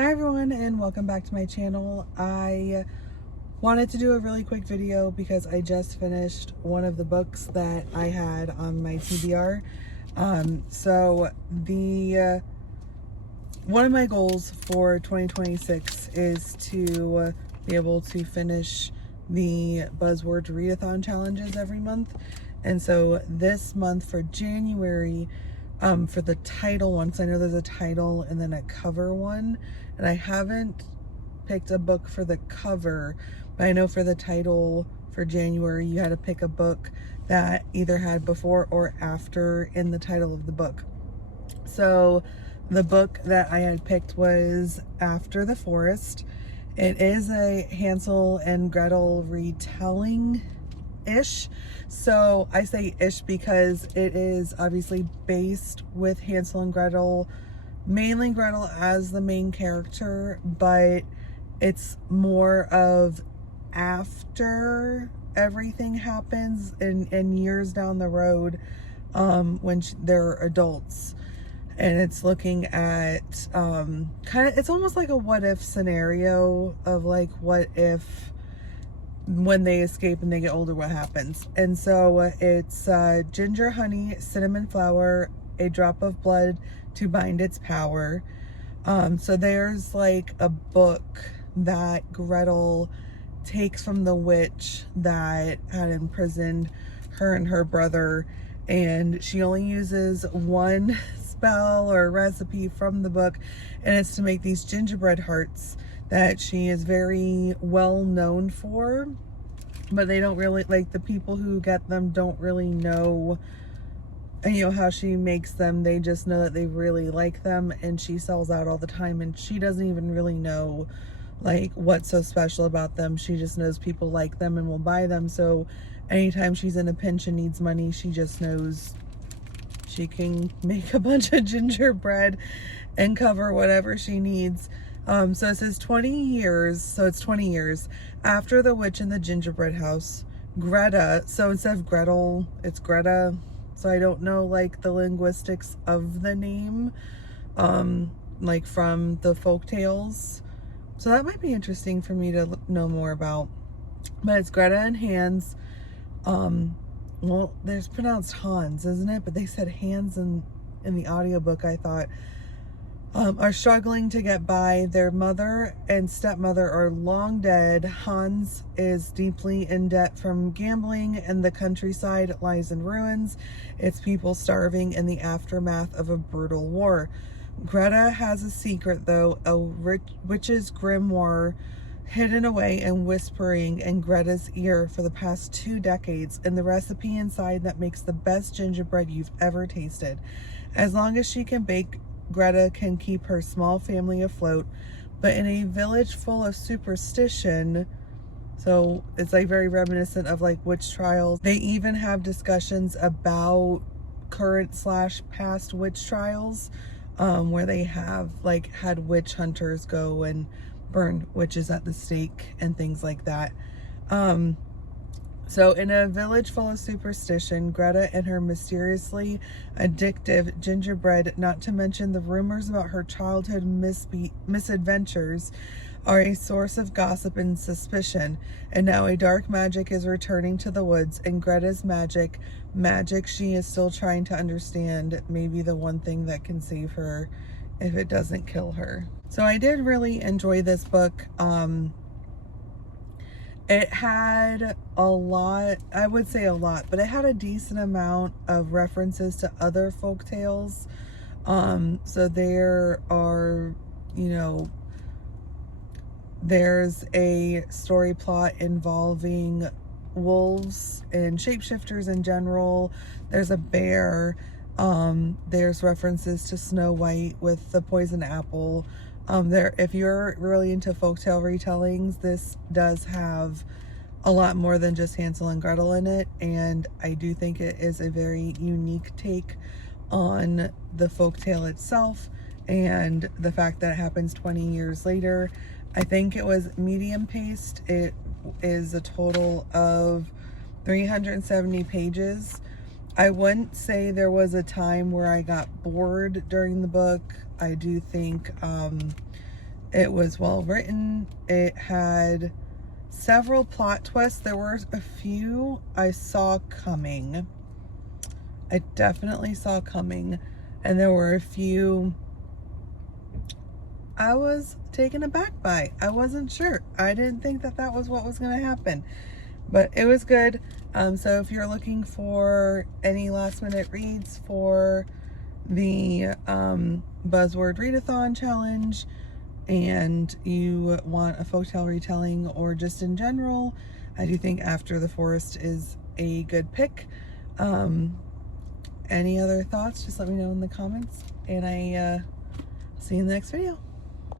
Hi everyone, and welcome back to my channel. I wanted to do a really quick video because I just finished one of the books that I had on my TBR. One of my goals for 2026 is to be able to finish the Buzzword Readathon challenges every month. And so this month for January, for the title one, because I know there's a title and then a cover one, and I haven't picked a book for the cover, but I know for the title for January you had to pick a book that either had before or after in the title of the book. So the book that I had picked was After the Forest. It is a Hansel and Gretel retelling-ish. So I say ish because it is obviously based with Hansel and Gretel, mainly Gretel as the main character, but it's more of after everything happens and years down the road, when they're adults. And it's looking at it's almost like a what if scenario of like, what if when they escape and they get older, what happens. And so it's ginger, honey, cinnamon flower, a drop of blood to bind its power. So there's like a book that Gretel takes from the witch that had imprisoned her and her brother, and she only uses one spell or recipe from the book, and it's to make these gingerbread hearts that she is very well known for, but they don't really, like, the people who get them don't really know, you know, how she makes them. They just know that they really like them, and she sells out all the time, and she doesn't even really know like what's so special about them. She just knows people like them and will buy them. So anytime she's in a pinch and needs money, she just knows she can make a bunch of gingerbread and cover whatever she needs. So it says 20 years, so it's 20 years after the witch in the gingerbread house, Greta, so instead of Gretel, it's Greta. So I don't know like the linguistics of the name, like from the folk tales. So that might be interesting for me to know more about. But it's Greta and Hans. Well, there's pronounced Hans, isn't it? But they said Hans in the audiobook, I thought. Are struggling to get by. Their mother and stepmother are long dead. Hans is deeply in debt from gambling, and the countryside lies in ruins, its people starving in the aftermath of a brutal war. Greta has a secret, though, a witch's grimoire hidden away and whispering in Greta's ear for the past 2 decades, and the recipe inside that makes the best gingerbread you've ever tasted. As long as she can bake, Greta can keep her small family afloat, but in a village full of superstition, so it's like very reminiscent of like witch trials. They even have discussions about current / past witch trials, where they have like had witch hunters go and burn witches at the stake and things like that. So in a village full of superstition, Greta and her mysteriously addictive gingerbread, not to mention the rumors about her childhood misadventures, are a source of gossip and suspicion. And now a dark magic is returning to the woods, and Greta's magic she is still trying to understand, may be the one thing that can save her if it doesn't kill her. So I did really enjoy this book. It had a lot, I would say a lot, but it had a decent amount of references to other folk tales. So there are, you know, there's a story plot involving wolves and shapeshifters in general. There's a bear. There's references to Snow White with the poison apple. If you're really into folktale retellings, this does have a lot more than just Hansel and Gretel in it, and I do think it is a very unique take on the folktale itself, and the fact that it happens 20 years later. I think it was medium paced. It is a total of 370 pages. I wouldn't say there was a time where I got bored during the book. I do think It was well written. It had several plot twists. There were a few I saw coming. I definitely saw coming. And there were a few I was taken aback by. I wasn't sure. I didn't think that that was what was going to happen. But it was good. So if you're looking for any last minute reads for the Buzzword Readathon challenge, and you want a folktale retelling or just in general, I do think After the Forest is a good pick. Any other thoughts, just let me know in the comments, and I see you in the next video.